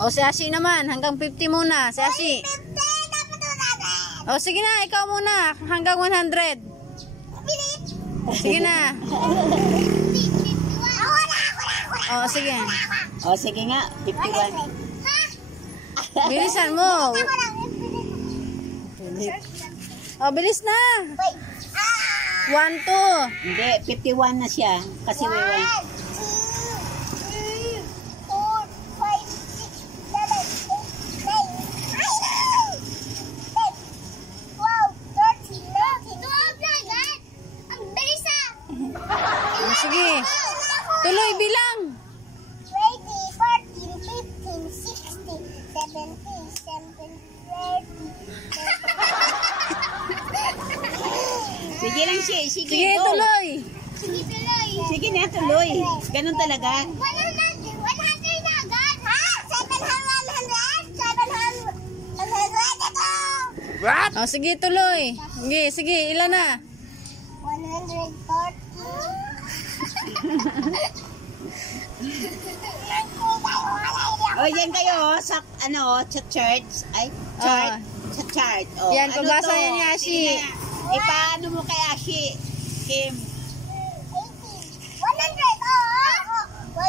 O si Ashi naman, hanggang 50 muna. Si Ashi. O sige na, ikaw muna. Hanggang 100. Sige na. O sige. O sige nga, 51. Bilisan mo. O bilis na. 1, 2. Hindi, 51 na siya. Kasi may 1. 12, 13, 14, 15. Sige. Tuloy bilang. 20, 14, 15, 16, 17, 18, 19. Sige lang siya. Sige, Sige, go. tuloy. Sige, tuloy. Sige na, tuloy. Ganun talaga. 100 na agad. Ha? 700, 700. What? O sige, tuloy. Sige, sige, ilan na? 140. O, yan kayo sa, ano, sa church. Ay, chart. Sa chart. O, Yan, ano pabasa to? yan ni Ashi. Sige na. Ipaano mo kay Ashi, Kim? 100. Oo. 100.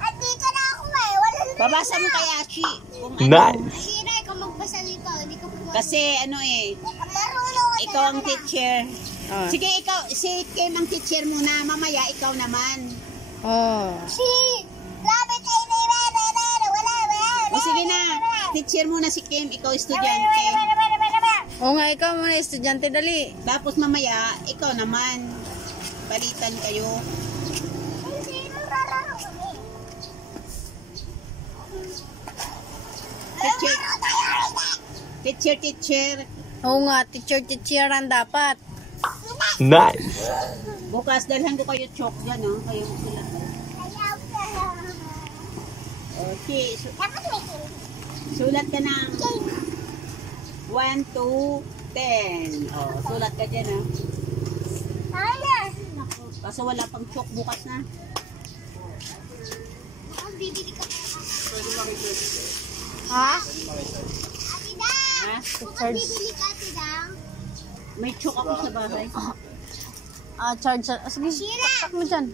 Andito na ako eh. 100. Babasa mo kay Ashi. Kung ano. Nice. Sira, ikaw magbasa nito. Hindi ka pumunta. Kasi ano eh, Marunong ako. ikaw ang teacher. Oh. Sige, ikaw, si Kim ang teacher muna. Mamaya, ikaw naman. Oh. Si. Labit ay wala. O sige na, teacher muna si Kim. Ikaw estudyante. O nga, ikaw muna, estudyante, dali. Tapos mamaya, ikaw naman. Palitan kayo. Teacher. Oo nga, teacher-teacheran dapat. Nice. Bukas, dalhan ko kayo chalk dyan, ha? Kayo sila. Okay, sulat ka ng 1 to 10. O, sulat ka dyan, ha? Kaso wala pang chalk bukas na. Bibili ka. Ha? Atida! Ha? Charge. Bibili ka, Atida. May chalk ako sa bahay. Charge. Sige, Ashira! tak mo dyan.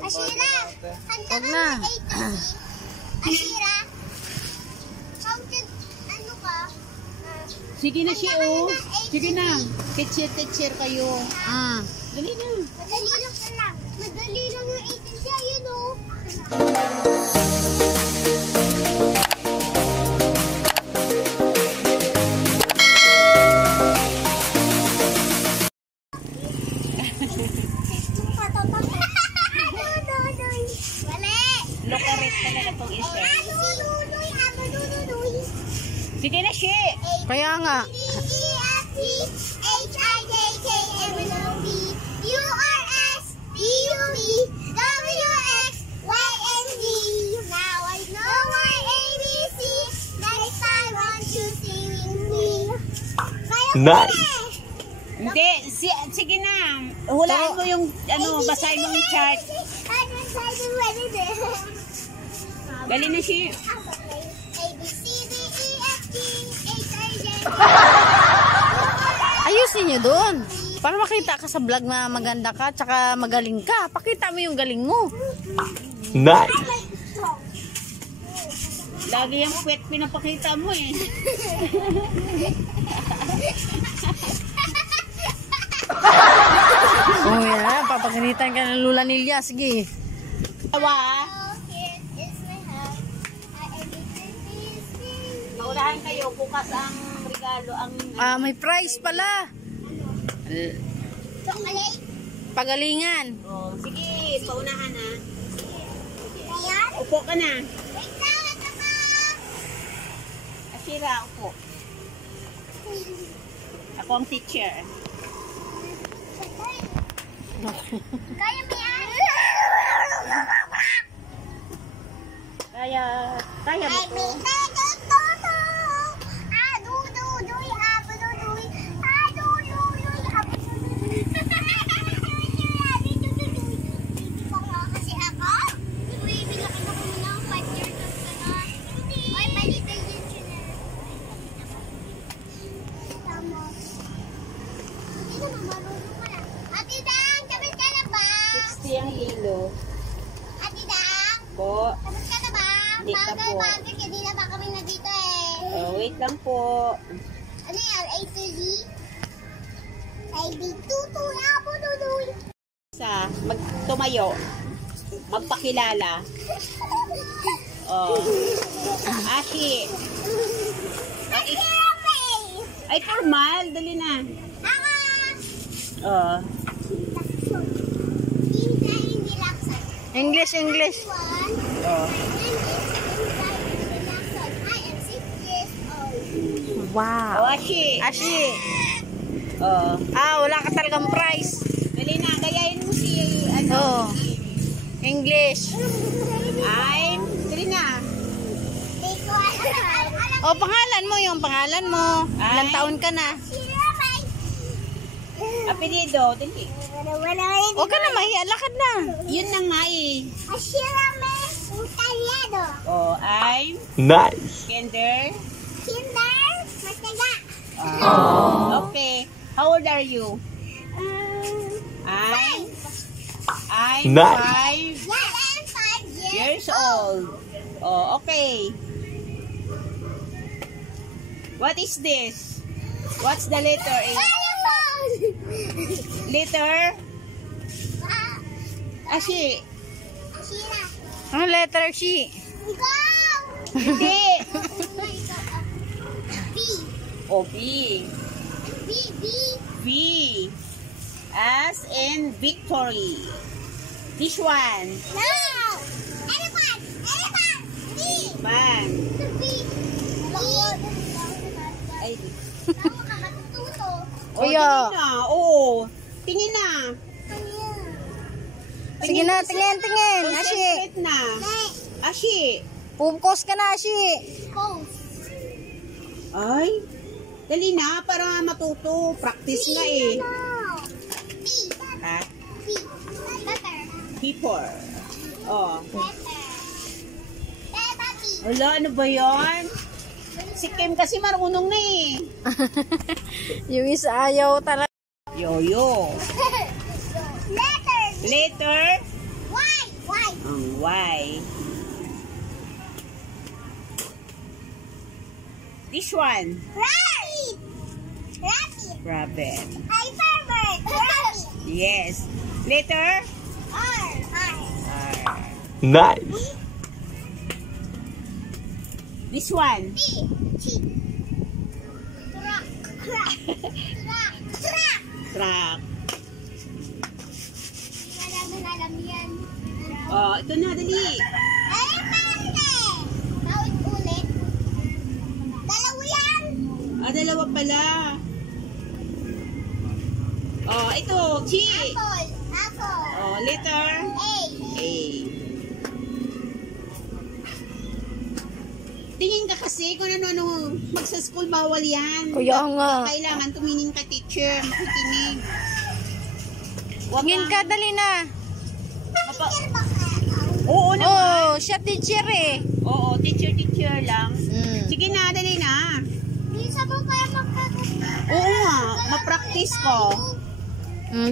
Ashira! Handa Huwag ka na. ng 8. Ashira! Counted, ano ka? Sige na siya, oh. Sige na. Teacher kayo. Dali na. Madali lang ka lang. Madali lang yung 18 siya, yun oh. Lokaret talaga itong isa. Sige na siya. Kaya nga. Nice. Hindi, sige na. Hulaan mo yung, ano, basahin mo yung chart. Dali na siya. Ayusin nyo doon. Para makita ka sa vlog na maganda ka, tsaka magaling ka. Pakita mo yung galing mo. Nice. Lagi yung puwet pinapakita mo eh. Oh yan, papagalitan ka ng Lula Nilia. Sige. Tawa. Maulahan kayo, bukas ang regalo, ang May prize pala. Chocolate. Pagalingan. oh, sige, paunahan ha. Ayan. Upo ka na. Wait lang, ito pa. Ashira, upo. Ako ang teacher. Kaya mo yan? Kaya mo to. po. Tapos ka na ba? Hindi pa po. Bagal, hindi na ba kami na dito eh. Oh, wait lang po. Ano yan? A to Z? A, B, tutu, abo, tutu. Tumayo. Magpakilala. Oh. Ashi. Ay, formal. Dali na. Oh. Hindi laksan. English, English. Oh. I am 6 years old. Wow. Oh, Ashi. Ashi. Oh. Wala ka talagang prize. Dali na. Gayahin mo si, ano. Oh. English. Dali na. Pangalan mo, yung pangalan mo. Ilang taon ka na? Apelido. Dali. Huwag ka na mahiya, lakad na. Yun na nga eh. Ashirame Italiano. Oh, I'm Nice. Kinder. Kinder Mataga. Okay. How old are you? I'm Nice. 5 Yes, I'm 5 years old. Oh, okay. What is this? What's the letter? Letter? Ashi. Ashira. Ano letter C? Go! Hindi. B. O, B. B. B. B. As in victory. This one. No! Elephant! Elephant! B. Man. B. B. Ay. Tama ka matututo. Oh, Kuya. tingin na. Oo. Tingin na. Sige na, tingin, tingin. Ashi. Concentrate na. Ashi. Focus ka na, Ashi. Pose. Ay. Dali na para matuto. Practice nga eh. B. Ha? B. Letter. Keeper. Oh. Letter. Letter B. Wala, ano ba yan? Si Kim kasi marunong na eh. Yung isa ayaw talaga. Yo-yo. Letter. Letter. Y. Y. Y. This one. Rabbit. Rabbit. Rabbit. Alphabet. Rabbit. Yes. Letter. R. R. R. Nice. This one. T. T. Truck. Truck. Truck. Truck. Truck. Alam yan. Oh, ito na, dali. Elefante. Paulit-ulit. Dalawa yan. Dalawa pala. Oh, ito. Chi. Apple. Apple. Oh, letter. A. A. Tingin ka kasi kung ano-ano. Magsa-school, bawal yan. Kuya nga. Kailangan tumingin ka, teacher. Makikinig. Huwag Tingin ka, dali na. Teacher ba kaya? Oo naman. Oh, siya teacher eh. Oo, teacher lang. Mm. Sige na, dali na. Bisa mo kaya magkakasin? Oo nga, ma-practice ko.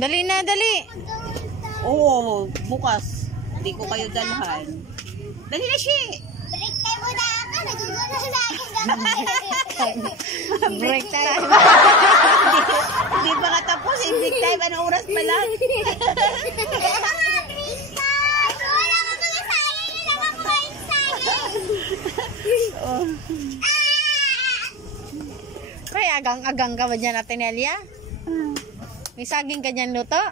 Dali na, dali. Oo, bukas. Hindi ko kayo dalhan. Dali na siya. Break time mo na ako. Nagugulong sa akin. Break time. Hindi pa nga tapos. Break time. Anong oras pa lang? Wala ka mga sayang. Yun lang ako yung sayang. Oh. Kaya agang-agang ka ba dyan, Ate Nelia? May saging ka dyan luto?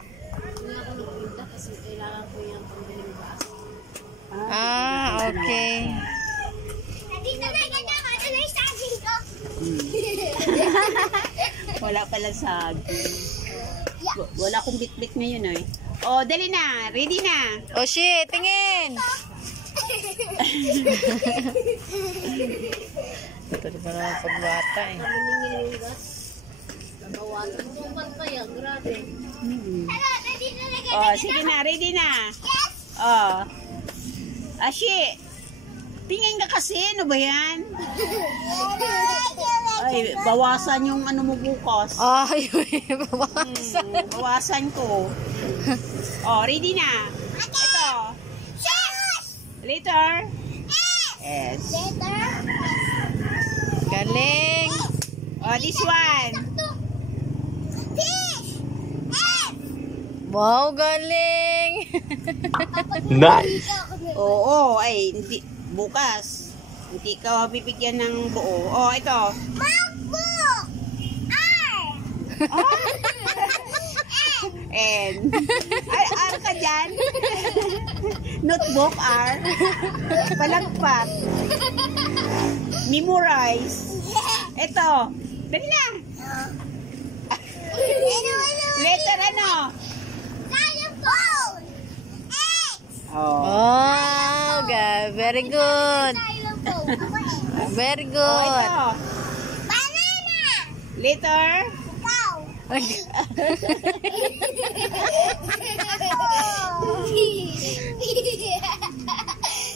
Okay. Nandito na ganda ko. Ano yung saging ko? Wala pala saging. Wala akong bit-bit ngayon eh. Oh, dali na. Ready na. Oh shit, tingin. Ito rin pala ang pagbata eh. Hello, nandito na ganda. Oh, sige na. Ready na. Yes. Oh. Ashi. Tingin ka kasi. Ano ba yan? Ay, bawasan yung ano mo bukas. Ay, bawasan. Bawasan ko. Oh, ready na. Ito. Yes. Letter? S. Letter. Galing. Oh, this one. Fish. F. Wow, galing. Nice. Oo, ay, hindi, bukas. Hindi ka bibigyan ng buo. Oh, ito. MacBook. R. N. Ay, R ka dyan. Notebook, R. Palagpak. Memorize. Ito. Dali na. Letter ano? Xylophone. X. Oh. Oh, very good. Xylophone. Very Oh, good. ito. Banana. Letter? Cow.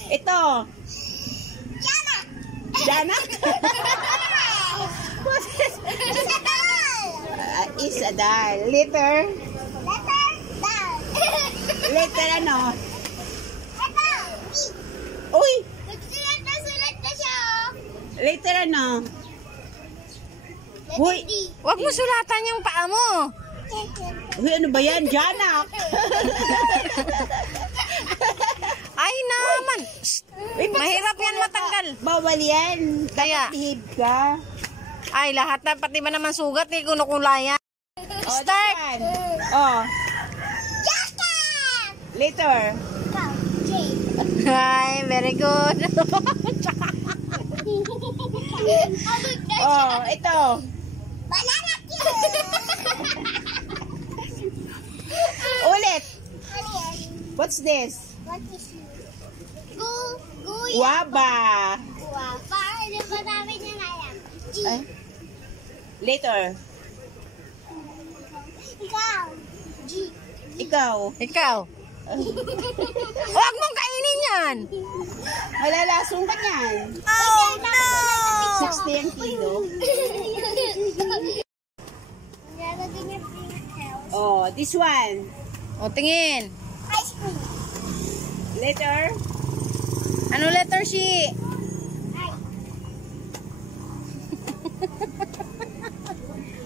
Ito. Jana. Jana? Is a dal. Letter? Letter. Down. Letter ano? Ito. B. Uy! Sulat na siya. Oh. Letter ano? Letter Hoy. D. Wag mo sulatan yung paa mo. Uy, ano ba yan? Janak! Ay naman. Shh. Mahirap yan matanggal. Bawal yan. Kaya? Behave ka. Ay, lahat na, pati ba naman sugat, eh, kunukulayan. Oh, Start. this one. Oh, Jacket. letter. Cow. J. Ay, very good. Oh, ito. Banana cue. Ulit. Ano yan? What's this? What is it? Guya. Guava. Guava. Ano ba namin yan alam? G. Ay. Letter. Ikaw. G. Ikaw. Ikaw. Huwag mong kainin yan. Malalasong ka niyan. Oh, no! 60 ang kilo. Meron din yung pink Oh, this one. O, tingin. ice cream. Letter. Ano letter si? Ay.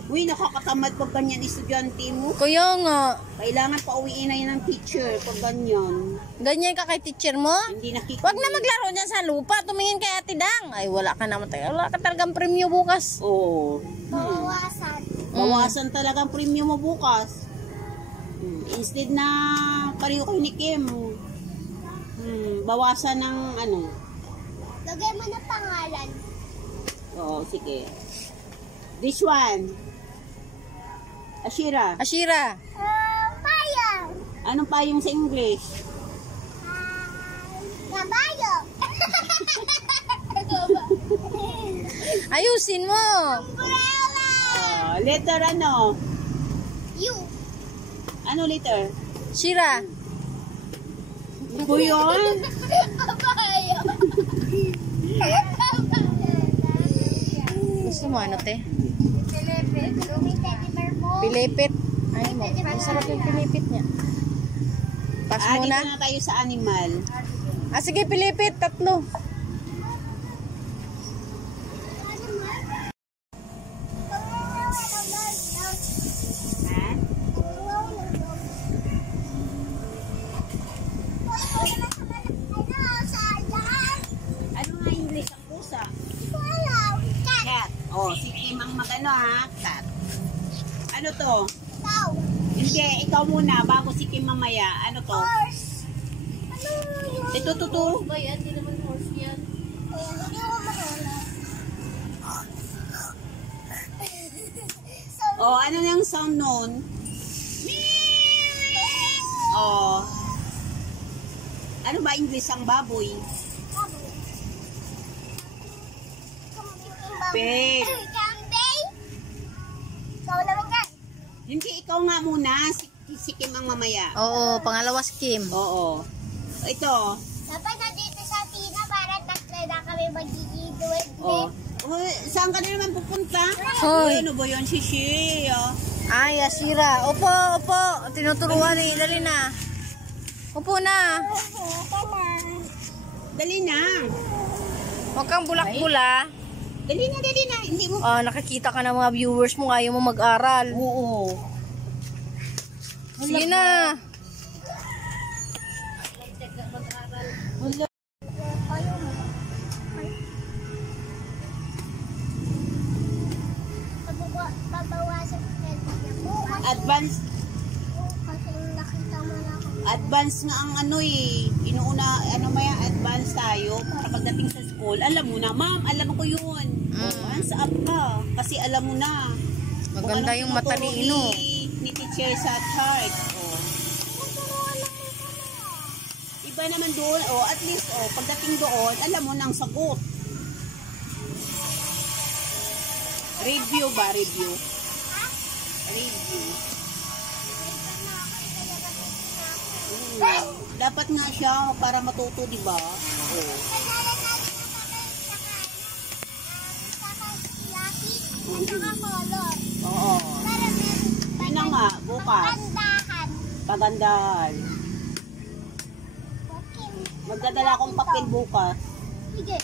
Uy, nakakatamad pag ganyan estudyante mo. Kuya nga. Kailangan pa uwiin na yun ng teacher pag ganyan. Ganyan ka kay teacher mo? Hindi nakikita. Huwag na maglaro dyan sa lupa. Tumingin kay Ate Dang. Ay, wala ka naman tayo. Wala ka talagang premyo bukas. Oo. Bawasan. Bawasan talagang premium mo bukas. Instead na pareho kayo ni Kim, bawasan ng ano. Lagay mo na pangalan. Oo, sige. This one. Ashira. Ashira. Payong. Anong payong sa English? Kabayo. Ayusin mo. Umbrella. Letter ano? U. Ano letter? Shira. Hindi ko yun. Kabayo. Gusto mo ano, te? Pilipit. Lumi teddy bear mo. Pilipit. Ay, masarap yung pilipit niya. Pass Dito muna. na tayo sa animal. Ah, sige, pilipit. 3. Ha? Ano nga English ang pusa? Cat. Oh, si Kim ang magano ha. Cat. Ano to? Hindi, ikaw muna bago si Kim mamaya. Ano to? Ito to. Oh, ano yung sound nun? Oh. Ano ba English ang baboy? Babe. Hindi, ikaw nga muna. Si Kim ang mamaya. Oo, pangalawa si Kim. Oo. Ito. Dapat nandito sa Tina para tatlo na kami magiging Oh. Oh, saan ka na naman pupunta? Hoy. Ano ba yun? Shishi. Oh. Ay, Ashira. Opo, opo. Tinuturuan eh. Dali na. Upo na. Dali na. Huwag kang bulak-bula. Dali na, dali na. Hindi mo. Nakakita ka ng mga viewers mo, ayaw mo mag-aral. Oo. Sige na. Babawasan ko bukas. Kasi nakita mo na ako. Advance nga ang ano eh. Inuuna, ano maya, advance tayo. Para pagdating sa school, alam mo na, ma'am, alam ko yun. Hands up ka. Kasi alam mo na. Maganda yung matalino. Ni teacher sa chart. Oh. Iba naman doon, at least, pagdating doon, alam mo nang sagot. Review ba? Review. Dapat nga siya para matuto, di ba? Oo. Yun na nga, bukas. Pagandahan. Magdadala akong papel bukas. Sige.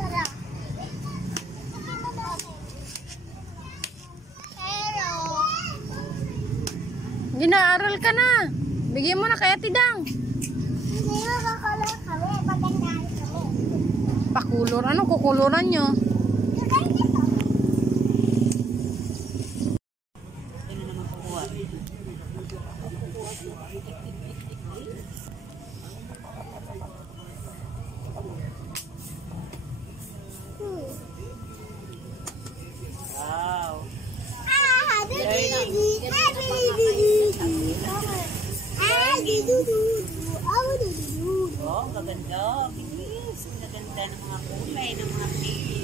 Tara. Pero, Hindi na, aral ka na. Bigyan mo na kaya Tidang. hindi makakulor kami. Pagandahan kami. Pakulor. Anong kukuluran nyo? Lagay nito. Ano naman kukuha? Wow. Oh, maganda. Bilis. Maganda ng mga kulay, ng mga pili.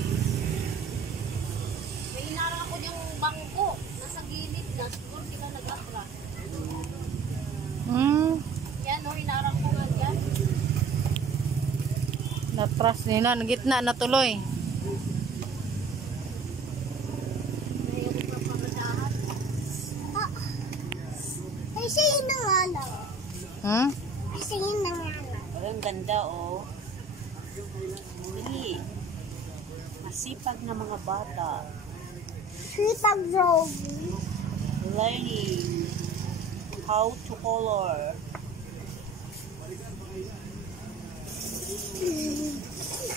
May hinarang ako yung bangko. Nasa gilid na. Siguro sila nag-atras. Yan o, hinarang ko nga dyan. Natras nila. Nagitna na tuloy. Ayaw ko pa pagadahan. Ay, sa'yo na nga lang. Ay, sa'yo na nga lang. Oh, ang ganda, oh. Dali. Masipag na mga bata. Sipag drawing. Learning how to color.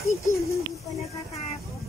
Sige, hindi pa nakakapot.